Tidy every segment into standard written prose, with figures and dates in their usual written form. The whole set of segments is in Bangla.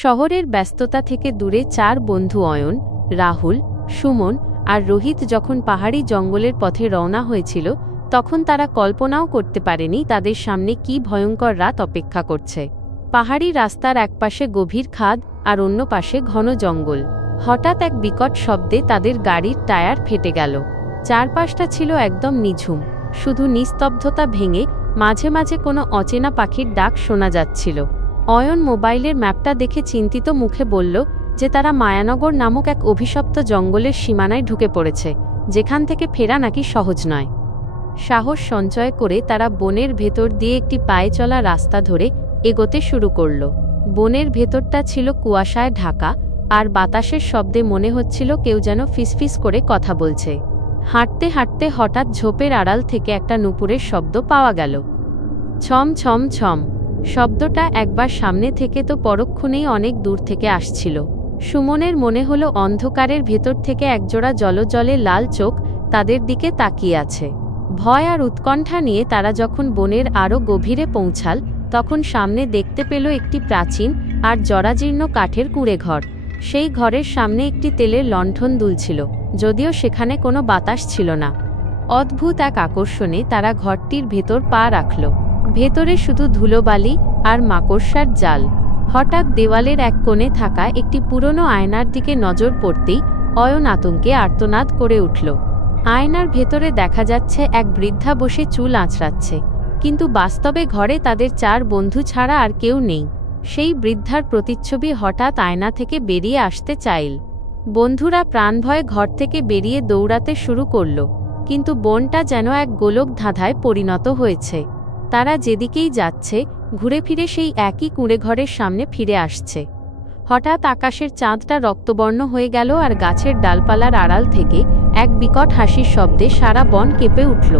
শহরের ব্যস্ততা থেকে দূরে চার বন্ধু অয়ন, রাহুল, সুমন আর রোহিত যখন পাহাড়ি জঙ্গলের পথে রওনা হয়েছিল তখন তারা কল্পনাও করতে পারেনি তাদের সামনে কী ভয়ঙ্কর রাত অপেক্ষা করছে। পাহাড়ি রাস্তার একপাশে গভীর খাদ আর অন্য পাশে ঘন জঙ্গল। হঠাৎ এক বিকট শব্দে তাদের গাড়ির টায়ার ফেটে গেল। চারপাশটা ছিল একদম নিঝুম, শুধু নিস্তব্ধতা ভেঙে মাঝে মাঝে কোনো অচেনা পাখির ডাক শোনা যাচ্ছিল। অয়ন মোবাইলের ম্যাপটা দেখে চিন্তিত মুখে বলল যে তারা মায়ানগর নামক এক অভিশপ্ত জঙ্গলের সীমানায় ঢুকে পড়েছে, যেখান থেকে ফেরা নাকি সহজ নয়। সাহস সঞ্চয় করে তারা বনের ভেতর দিয়ে একটি পায়ে চলা রাস্তা ধরে এগোতে শুরু করল। বনের ভেতরটা ছিল কুয়াশায় ঢাকা, আর বাতাসের শব্দে মনে হচ্ছিল কেউ যেন ফিসফিস করে কথা বলছে। হাঁটতে হাঁটতে হঠাৎ ঝোপের আড়াল থেকে একটা নুপুরের শব্দ পাওয়া গেল। ছম ছম ছম শব্দটা একবার সামনে থেকে তো পরক্ষণেই অনেক দূর থেকে আসছিল। সুমনের মনে হলো অন্ধকারের ভেতর থেকে একজোড়া জলজলে লাল চোখ তাদের দিকে তাকিয়ে আছে। ভয় আর উৎকণ্ঠা নিয়ে তারা যখন বনের আরও গভীরে পৌঁছাল তখন সামনে দেখতে পেল একটি প্রাচীন আর জরাজীর্ণ কাঠের কুঁড়েঘর। সেই ঘরের সামনে একটি তেলের লণ্ঠন দুলছিল, যদিও সেখানে কোনো বাতাস ছিল না। অদ্ভুত এক আকর্ষণে তারা ঘরটির ভেতর পা রাখল। ভেতরে শুধু ধুলোবালি আর মাকড়সার জাল। হঠাৎ দেওয়ালের এক কোণে থাকা একটি পুরনো আয়নার দিকে নজর পড়তেই অয়ন আতঙ্কে আর্তনাদ করে উঠল। আয়নার ভেতরে দেখা যাচ্ছে এক বৃদ্ধা বসে চুল আঁচড়াচ্ছে, কিন্তু বাস্তবে ঘরে তাদের চার বন্ধু ছাড়া আর কেউ নেই। সেই বৃদ্ধার প্রতিচ্ছবি হঠাৎ আয়না থেকে বেরিয়ে আসতে চাইল। বন্ধুরা প্রাণভয়ে ঘর থেকে বেরিয়ে দৌড়াতে শুরু করল, কিন্তু বনটা যেন এক গোলক ধাঁধায় পরিণত হয়েছে। তারা যেদিকেই যাচ্ছে ঘুরে ফিরে সেই একই কুঁড়েঘরের সামনে ফিরে আসছে। হঠাৎ আকাশের চাঁদটা রক্তবর্ণ হয়ে গেল আর গাছের ডালপালার আড়াল থেকে এক বিকট হাসির শব্দে সারা বন কেঁপে উঠল।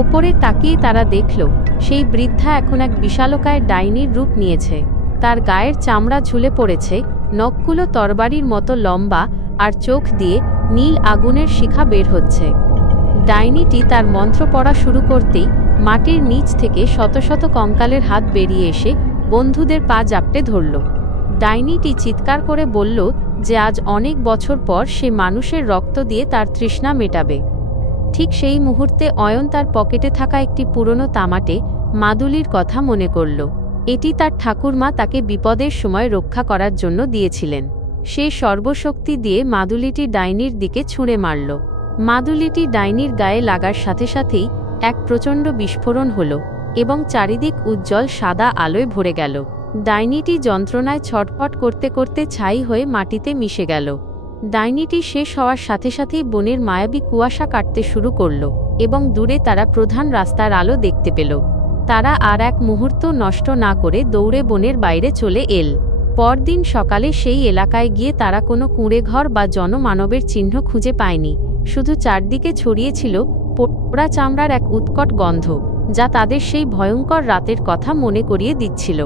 ওপরে তাকিয়ে তারা দেখল সেই বৃদ্ধা এখন এক বিশালকায় ডাইনির রূপ নিয়েছে। তার গায়ের চামড়া ঝুলে পড়েছে, নখগুলো তরবারির মতো লম্বা, আর চোখ দিয়ে নীল আগুনের শিখা বের হচ্ছে। ডাইনিটি তার মন্ত্র পড়া শুরু করতেই মাটির নিচ থেকে শত শত কঙ্কালের হাত বেরিয়ে এসে বন্ধুদের পা জাপটে ধরল। ডাইনিটি চিৎকার করে বলল যে আজ অনেক বছর পর সে মানুষের রক্ত দিয়ে তার তৃষ্ণা মেটাবে। ঠিক সেই মুহূর্তে অয়ন তার পকেটে থাকা একটি পুরনো তামাটে মাদুলির কথা মনে করল। এটি তার ঠাকুরমা তাকে বিপদের সময় রক্ষা করার জন্য দিয়েছিলেন। সে সর্বশক্তি দিয়ে মাদুলিটি ডাইনির দিকে ছুঁড়ে মারল। মাদুলিটি ডাইনির গায়ে লাগার সাথে সাথেই এক প্রচণ্ড বিস্ফোরণ হল এবং চারিদিক উজ্জ্বল সাদা আলোয় ভরে গেল। ডাইনিটি যন্ত্রণায় ছটফট করতে করতে ছাই হয়ে মাটিতে মিশে গেল। ডাইনিটি শেষ হওয়ার সাথে সাথেই বনের মায়াবী কুয়াশা কাটতে শুরু করল এবং দূরে তারা প্রধান রাস্তার আলো দেখতে পেল। তারা আর এক মুহূর্ত নষ্ট না করে দৌড়ে বনের বাইরে চলে এল। পরদিন সকালে সেই এলাকায় গিয়ে তারা কোনো কুঁড়েঘর বা জনমানবের চিহ্ন খুঁজে পায়নি। শুধু চারদিকে ছড়িয়েছিল পোড়া চামড়ার এক উৎকট গন্ধ, যা তাদের সেই ভয়ঙ্কর রাতের কথা মনে করিয়ে দিচ্ছিল।